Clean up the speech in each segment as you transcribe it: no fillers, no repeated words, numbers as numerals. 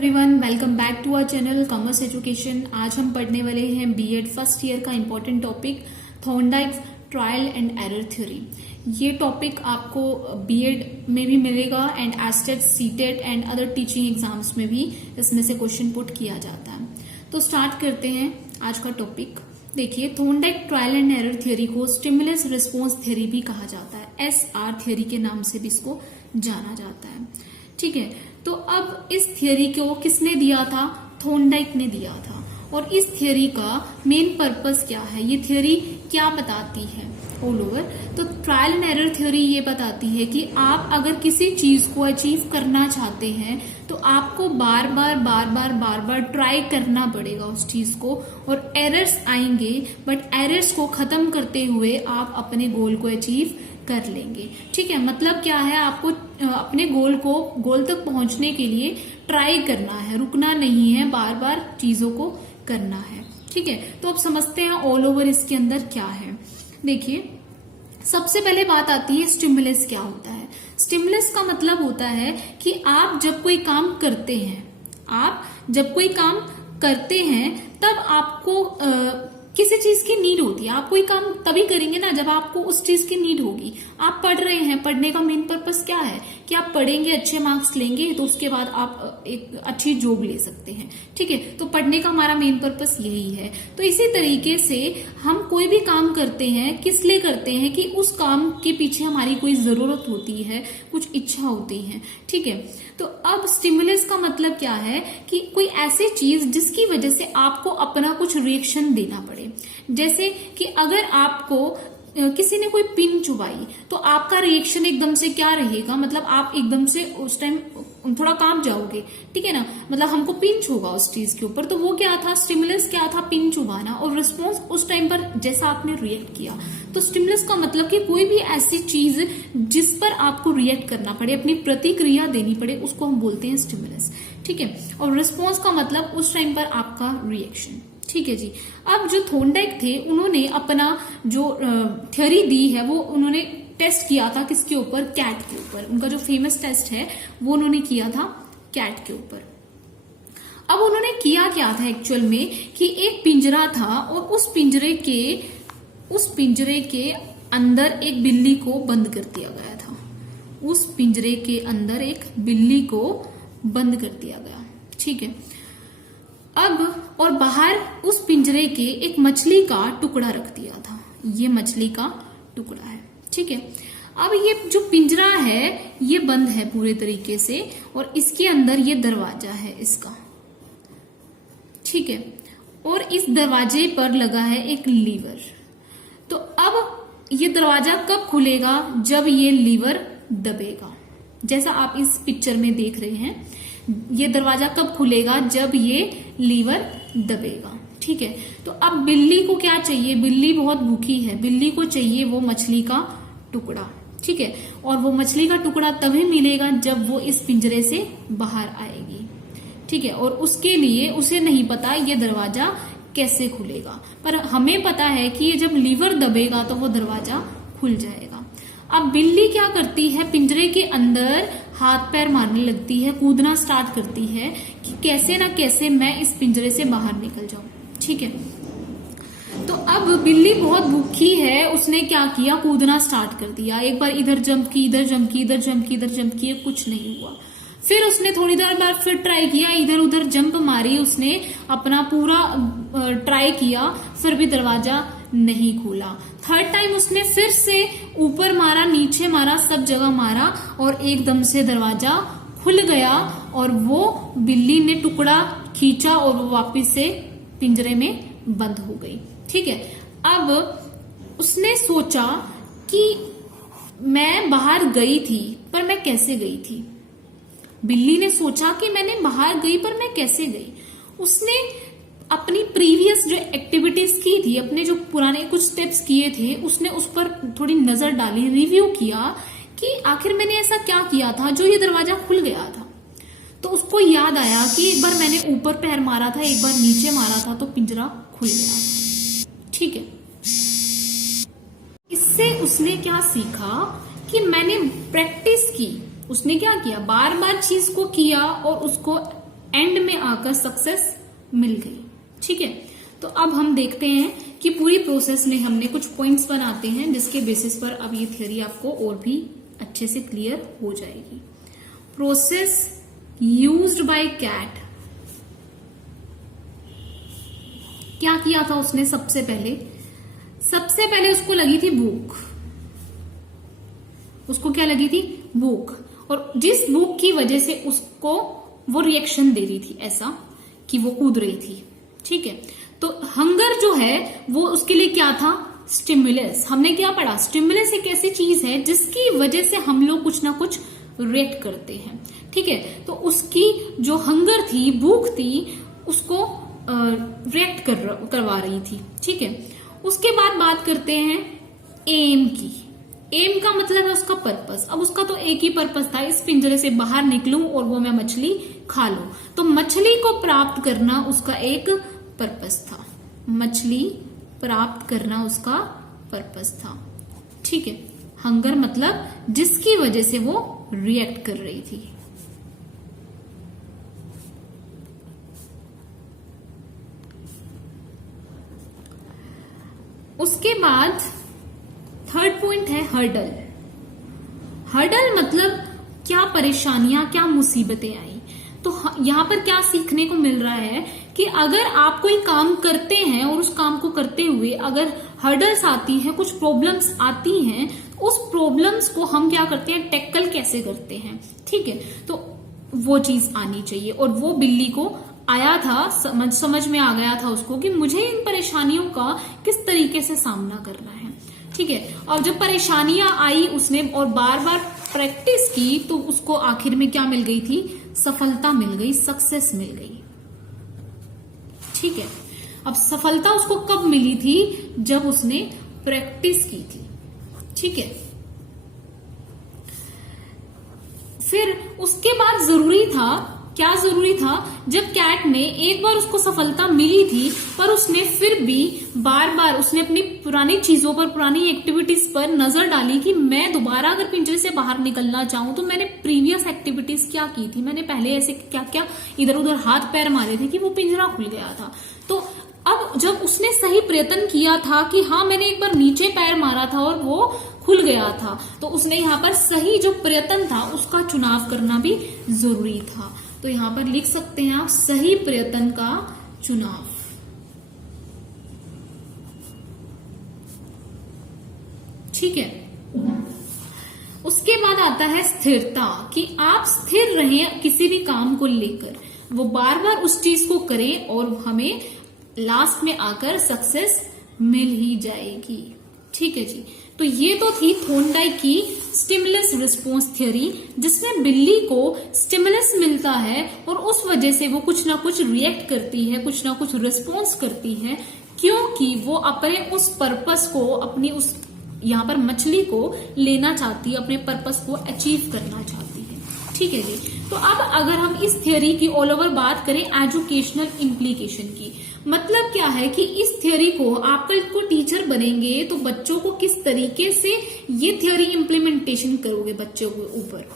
Everyone, welcome back to our channel commerce education. आज हम पढ़ने वाले हैं बीएड फर्स्ट ईयर का important topic Thorndike trial and error theory. ये टॉपिक आपको बीएड में भी मिलेगा and STET, CTET and other teaching exams में भी इसमें से क्वेश्चन पुट किया जाता है। तो स्टार्ट करते हैं आज का टॉपिक। देखिए, Thorndike trial and error theory को स्टिमुलस रिस्पॉन्स थ्योरी भी कहा जाता है। एसआर थ्योरी के नाम से भी इसको जाना जाता है। ठीक है, तो अब इस थियरी को किसने दिया था? थॉर्नडाइक ने दिया था। और इस थियरी का मेन पर्पस क्या है, ये थियरी क्या बताती है ऑल ओवर? तो ट्रायल एंड एरर थ्योरी ये बताती है कि आप अगर किसी चीज को अचीव करना चाहते हैं तो आपको बार बार ट्राई करना पड़ेगा उस चीज को, और एरर्स आएंगे, बट एरर्स को खत्म करते हुए आप अपने गोल को अचीव कर लेंगे। ठीक है, मतलब क्या है, आपको अपने गोल तक पहुंचने के लिए ट्राई करना है, रुकना नहीं है, बार बार चीजों को करना है। ठीक है, तो अब समझते हैं ऑल ओवर इसके अंदर क्या है। देखिए, सबसे पहले बात आती है स्टिमुलस क्या होता है। स्टिमुलस का मतलब होता है कि आप जब कोई काम करते हैं तब आपको किसी चीज की नीड होती है। आप कोई काम तभी करेंगे ना जब आपको उस चीज की नीड होगी। आप पढ़ रहे हैं, पढ़ने का मेन पर्पस क्या है कि आप पढ़ेंगे, अच्छे मार्क्स लेंगे, तो उसके बाद आप एक अच्छी जॉब ले सकते हैं। ठीक है, तो पढ़ने का हमारा मेन पर्पस यही है। तो इसी तरीके से हम कोई भी काम करते हैं, किस लिए करते हैं कि उस काम के पीछे हमारी कोई जरूरत होती है, कुछ इच्छा होती है। ठीक है, तो अब स्टिमुलस का मतलब क्या है कि कोई ऐसी चीज जिसकी वजह से आपको अपना कुछ रिएक्शन देना पड़े। जैसे कि अगर आपको किसी ने कोई पिन चुभाई तो आपका रिएक्शन एकदम से क्या रहेगा, मतलब आप एकदम से उस टाइम थोड़ा कांप जाओगे। ठीक है ना, मतलब हमको पिंच होगा उस चीज के ऊपर, तो वो क्या था, स्टिमुलस क्या था, पिन चुभाना, और रिस्पॉन्स उस टाइम पर जैसा आपने रिएक्ट किया। तो स्टिमुलस का मतलब कि कोई भी ऐसी चीज जिस पर आपको रिएक्ट करना पड़े, अपनी प्रतिक्रिया देनी पड़े, उसको हम बोलते हैं स्टिमुलस। ठीक है, और रिस्पॉन्स का मतलब उस टाइम पर आपका रिएक्शन। ठीक है जी। अब जो थॉर्नडाइक थे, उन्होंने अपना जो थ्योरी दी है वो उन्होंने टेस्ट किया था किसके ऊपर? कैट के ऊपर। उनका जो फेमस टेस्ट है वो उन्होंने किया था कैट के ऊपर। अब उन्होंने किया क्या था एक्चुअल में कि एक पिंजरा था और उस पिंजरे के अंदर एक बिल्ली को बंद कर दिया गया था। उस पिंजरे के अंदर एक बिल्ली को बंद कर दिया गया। ठीक है, अब और बाहर उस पिंजरे के एक मछली का टुकड़ा रख दिया था। ये मछली का टुकड़ा है। ठीक है, अब ये जो पिंजरा है ये बंद है पूरे तरीके से, और इसके अंदर ये दरवाजा है इसका। ठीक है, और इस दरवाजे पर लगा है एक लीवर। तो अब ये दरवाजा कब खुलेगा? जब ये लीवर दबेगा। जैसा आप इस पिक्चर में देख रहे हैं, ये दरवाजा कब खुलेगा? जब ये लीवर दबेगा। ठीक है, तो अब बिल्ली को क्या चाहिए? बिल्ली बहुत भूखी है, बिल्ली को चाहिए वो मछली का टुकड़ा। ठीक है, और वो मछली का टुकड़ा तभी मिलेगा जब वो इस पिंजरे से बाहर आएगी। ठीक है, और उसके लिए उसे नहीं पता ये दरवाजा कैसे खुलेगा, पर हमें पता है कि ये जब लीवर दबेगा तो वो दरवाजा खुल जाएगा। अब बिल्ली क्या करती है? पिंजरे के अंदर हाथ पैर मारने लगती है, कूदना स्टार्ट करती है कि कैसे ना कैसे मैं इस पिंजरे से बाहर निकल जाऊं। ठीक है, तो अब बिल्ली बहुत भूखी है, उसने क्या किया? कूदना स्टार्ट कर दिया। एक बार इधर जंप की, इधर जंप की, इधर जंप की, इधर जंप की, कुछ नहीं हुआ। फिर उसने थोड़ी देर बाद फिर ट्राई किया, इधर उधर जंप मारी, उसने अपना पूरा ट्राई किया, फिर भी दरवाजा नहीं खुला। थर्ड टाइम उसने फिर से ऊपर मारा, नीचे मारा, सब जगह मारा, और एकदम से दरवाजा खुल गया और वो बिल्ली ने टुकड़ा खींचा और वो वापस से पिंजरे में बंद हो गई। ठीक है, अब उसने सोचा कि मैं बाहर गई थी, पर मैं कैसे गई थी? बिल्ली ने सोचा कि मैंने बाहर गई, पर मैं कैसे गई? उसने अपनी प्रीवियस जो एक्टिविटीज की थी, अपने जो पुराने कुछ स्टेप्स किए थे, उसने उस पर थोड़ी नजर डाली, रिव्यू किया कि आखिर मैंने ऐसा क्या किया था जो ये दरवाजा खुल गया था। तो उसको याद आया कि एक बार मैंने ऊपर पैर मारा था, एक बार नीचे मारा था, तो पिंजरा खुल गया। ठीक है, इससे उसने क्या सीखा कि मैंने प्रैक्टिस की। उसने क्या किया? बार बार चीज को किया और उसको एंड में आकर सक्सेस मिल गई। ठीक है, तो अब हम देखते हैं कि पूरी प्रोसेस में हमने कुछ पॉइंट्स बनाते हैं जिसके बेसिस पर अब ये थ्योरी आपको और भी अच्छे से क्लियर हो जाएगी। प्रोसेस यूज्ड बाय कैट, क्या किया था उसने? सबसे पहले उसको लगी थी भूख। उसको क्या लगी थी? भूख। और जिस भूख की वजह से उसको वो रिएक्शन दे रही थी ऐसा कि वो कूद रही थी। ठीक है, तो हंगर जो है वो उसके लिए क्या था? स्टिमुलस। हमने क्या पढ़ा? स्टिमुलस एक ऐसी चीज है जिसकी वजह से हम लोग कुछ ना कुछ रिएक्ट करते हैं। ठीक है, तो उसकी जो हंगर थी, भूख थी, उसको रिएक्ट करवा रही थी। ठीक है, उसके बाद बात करते हैं एम की। एम का मतलब है उसका पर्पस। अब उसका तो एक ही पर्पस था, इस पिंजरे से बाहर निकलूं और वो मैं मछली खा लूं। तो मछली को प्राप्त करना उसका एक पर्पस था। मछली प्राप्त करना उसका पर्पस था। ठीक है, हंगर मतलब जिसकी वजह से वो रिएक्ट कर रही थी। उसके बाद थर्ड पॉइंट है हर्डल। हर्डल मतलब क्या परेशानियां, क्या मुसीबतें आई। तो यहां पर क्या सीखने को मिल रहा है कि अगर आप कोई काम करते हैं और उस काम को करते हुए अगर हर्डल्स आती हैं, कुछ प्रॉब्लम्स आती हैं, उस प्रॉब्लम्स को हम क्या करते हैं? टैकल कैसे करते हैं। ठीक है, तो वो चीज आनी चाहिए। और वो बिल्ली को आया था, समझ में आ गया था उसको कि मुझे इन परेशानियों का किस तरीके से सामना करना है। ठीक है, और जब परेशानियां आई उसने और बार बार प्रैक्टिस की तो उसको आखिर में क्या मिल गई थी? सफलता मिल गई, सक्सेस मिल गई। ठीक है, अब सफलता उसको कब मिली थी? जब उसने प्रैक्टिस की थी। ठीक है, फिर उसके बाद जरूरी था, क्या जरूरी था? जब कैट ने एक बार उसको सफलता मिली थी पर उसने फिर भी बार बार उसने अपनी पुरानी चीजों पर, पुरानी एक्टिविटीज पर नजर डाली कि मैं दोबारा अगर पिंजरे से बाहर निकलना चाहूं तो मैंने प्रीवियस एक्टिविटीज क्या की थी, मैंने पहले ऐसे क्या क्या इधर उधर हाथ पैर मारे थे कि वो पिंजरा खुल गया था। तो अब जब उसने सही प्रयत्न किया था कि हाँ मैंने एक बार नीचे पैर मारा था और वो खुल गया था, तो उसने यहाँ पर सही जो प्रयत्न था उसका चुनाव करना भी जरूरी था। तो यहां पर लिख सकते हैं आप सही प्रयत्न का चुनाव। ठीक है, उसके बाद आता है स्थिरता, कि आप स्थिर रहें किसी भी काम को लेकर, वो बार बार उस चीज को करें और हमें लास्ट में आकर सक्सेस मिल ही जाएगी। ठीक है जी, तो ये तो थी थॉर्नडाइक की स्टिमुलस रिस्पॉन्स थ्योरी, जिसमें बिल्ली को स्टिमुलस मिलता है और उस वजह से वो कुछ ना कुछ रिएक्ट करती है, कुछ ना कुछ रिस्पॉन्स करती है, क्योंकि वो अपने उस पर्पस को, अपनी उस यहाँ पर मछली को लेना चाहती है, अपने पर्पस को अचीव करना चाहती है। ठीक है जी, तो अब अगर हम इस थ्योरी की ऑल ओवर बात करें एजुकेशनल इम्प्लीकेशन की, मतलब क्या है कि इस थ्योरी को आप कल को टीचर बनेंगे तो बच्चों को किस तरीके से ये थ्योरी इम्प्लीमेंटेशन करोगे बच्चों के ऊपर।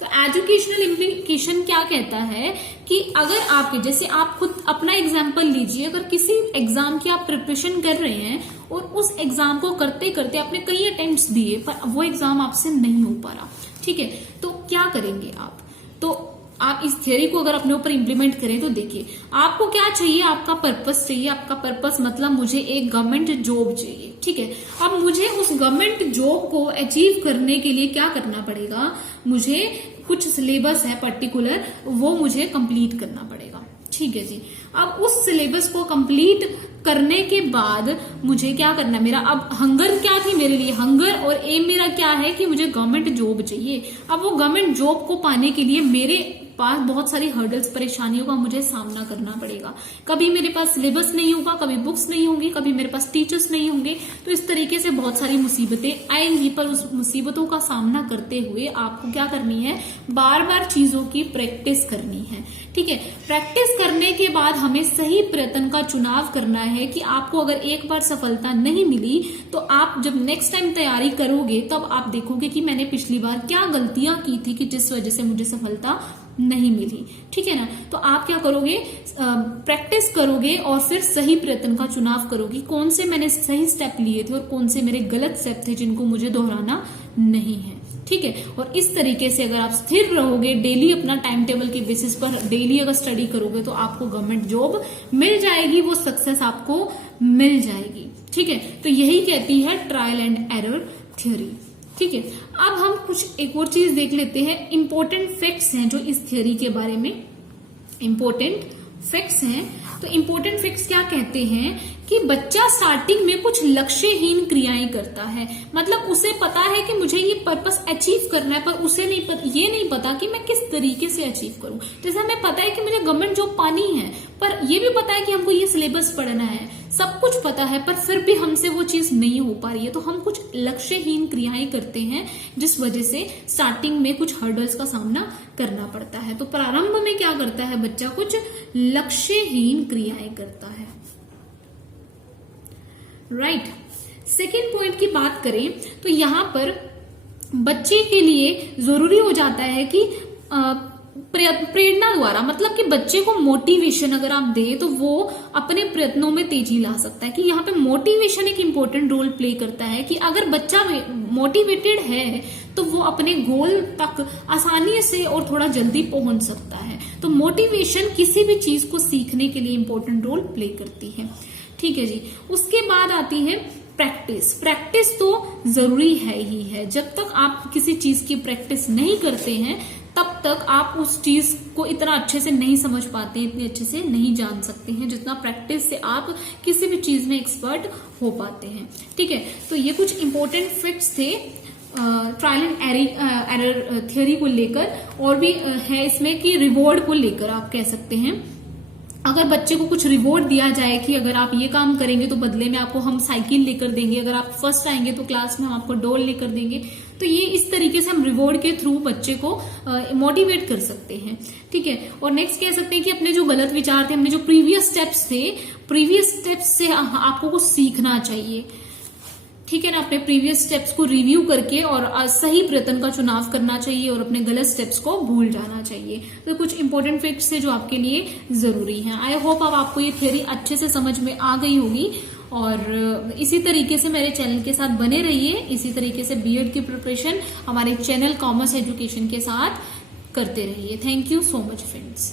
तो एजुकेशनल इम्प्लीकेशन क्या कहता है कि अगर आपके, जैसे आप खुद अपना एग्जाम्पल लीजिए, अगर किसी एग्जाम की आप प्रिपरेशन कर रहे हैं और उस एग्जाम को करते करते आपने कई अटेम्प्ट्स दिए पर वो एग्जाम आपसे नहीं हो पा रहा, ठीक है, तो क्या करेंगे आप? तो आप इस थ्योरी को अगर अपने ऊपर इम्प्लीमेंट करें तो देखिए आपको क्या चाहिए, आपका पर्पस चाहिए। आपका पर्पस मतलब मुझे एक गवर्नमेंट जॉब चाहिए। ठीक है, अब मुझे उस गवर्नमेंट जॉब को अचीव करने के लिए क्या करना पड़ेगा? मुझे कुछ सिलेबस है पर्टिकुलर, वो मुझे कंप्लीट करना पड़ेगा। ठीक है जी, अब उस सिलेबस को कंप्लीट करने के बाद मुझे क्या करना है? मेरा अब हंगर क्या थी मेरे लिए? हंगर और एम मेरा क्या है कि मुझे गवर्नमेंट जॉब चाहिए। अब वो गवर्नमेंट जॉब को पाने के लिए मेरे पास बहुत सारी हर्डल्स, परेशानियों का मुझे सामना करना पड़ेगा। कभी मेरे पास सिलेबस नहीं होगा, कभी बुक्स नहीं होंगी, कभी मेरे पास टीचर्स नहीं होंगे, तो इस तरीके से बहुत सारी मुसीबतें आएंगी। पर उस मुसीबतों का सामना करते हुए आपको क्या करनी है? बार बार चीजों की प्रैक्टिस करनी है। ठीक है, प्रैक्टिस करने के बाद हमें सही प्रयत्न का चुनाव करना है कि आपको अगर एक बार सफलता नहीं मिली तो आप जब नेक्स्ट टाइम तैयारी करोगे तब आप देखोगे कि मैंने पिछली बार क्या गलतियां की थी कि जिस वजह से मुझे सफलता नहीं मिली, ठीक है ना। तो आप क्या करोगे, प्रैक्टिस करोगे और फिर सही प्रयत्न का चुनाव करोगे, कौन से मैंने सही स्टेप लिए थे और कौन से मेरे गलत स्टेप थे जिनको मुझे दोहराना नहीं है, ठीक है। और इस तरीके से अगर आप स्थिर रहोगे, डेली अपना टाइम टेबल के बेसिस पर डेली अगर स्टडी करोगे तो आपको गवर्नमेंट जॉब मिल जाएगी, वो सक्सेस आपको मिल जाएगी, ठीक है। तो यही कहती है ट्रायल एंड एरर थ्योरी, ठीक है। अब हम कुछ एक और चीज देख लेते हैं, इंपॉर्टेंट फैक्ट्स हैं जो इस थ्योरी के बारे में इंपॉर्टेंट फैक्ट्स हैं। तो इंपॉर्टेंट फैक्ट्स क्या कहते हैं कि बच्चा स्टार्टिंग में कुछ लक्ष्यहीन क्रियाएं करता है, मतलब उसे पता है कि मुझे ये पर्पस अचीव करना है, पर उसे ये नहीं पता कि मैं किस तरीके से अचीव करूं। जैसे हमें पता है कि मुझे गवर्नमेंट जॉब पानी है, पर यह भी पता है कि हमको ये सिलेबस पढ़ना है, सब कुछ पता है, पर फिर भी हमसे वो चीज नहीं हो पा रही है, तो हम कुछ लक्ष्यहीन क्रियाएं करते हैं जिस वजह से स्टार्टिंग में कुछ हर्डल्स का सामना करना पड़ता है। तो प्रारंभ में क्या करता है बच्चा, कुछ लक्ष्यहीन क्रियाएं करता है, राइट। सेकेंड पॉइंट की बात करें तो यहां पर बच्चे के लिए जरूरी हो जाता है कि प्रेरणा द्वारा, मतलब कि बच्चे को मोटिवेशन अगर आप दें तो वो अपने प्रयत्नों में तेजी ला सकता है, कि यहाँ पे मोटिवेशन एक इंपॉर्टेंट रोल प्ले करता है, कि अगर बच्चा मोटिवेटेड है तो वो अपने गोल तक आसानी से और थोड़ा जल्दी पहुंच सकता है। तो मोटिवेशन किसी भी चीज को सीखने के लिए इंपॉर्टेंट रोल प्ले करती है, ठीक है जी। उसके बाद आती है प्रैक्टिस। प्रैक्टिस तो जरूरी है ही है, जब तक आप किसी चीज की प्रैक्टिस नहीं करते हैं तब तक आप उस चीज को इतना अच्छे से नहीं समझ पाते, इतने अच्छे से नहीं जान सकते हैं जितना प्रैक्टिस से आप किसी भी चीज में एक्सपर्ट हो पाते हैं, ठीक है। तो ये कुछ इंपॉर्टेंट फैक्ट्स थे ट्रायल एंड एरर थ्योरी को लेकर, और भी है इसमें कि रिवॉर्ड को लेकर आप कह सकते हैं। अगर बच्चे को कुछ रिवॉर्ड दिया जाए कि अगर आप ये काम करेंगे तो बदले में आपको हम साइकिल लेकर देंगे, अगर आप फर्स्ट आएंगे तो क्लास में हम आपको डॉल लेकर देंगे, तो ये इस तरीके से हम रिवॉर्ड के थ्रू बच्चे को मोटिवेट कर सकते हैं, ठीक है। और नेक्स्ट कह सकते हैं कि अपने जो गलत विचार थे, हमने जो प्रीवियस स्टेप्स से आपको कुछ सीखना चाहिए, ठीक है ना। अपने प्रीवियस स्टेप्स को रिव्यू करके और सही प्रयत्न का चुनाव करना चाहिए और अपने गलत स्टेप्स को भूल जाना चाहिए। तो कुछ इंपॉर्टेंट फैक्ट्स है जो आपके लिए जरूरी हैं। आई होप अब आपको ये थ्योरी अच्छे से समझ में आ गई होगी, और इसी तरीके से मेरे चैनल के साथ बने रहिए। इसी तरीके से बीएड की प्रिपरेशन हमारे चैनल कॉमर्स एजुकेशन के साथ करते रहिए। Thank you so much friends.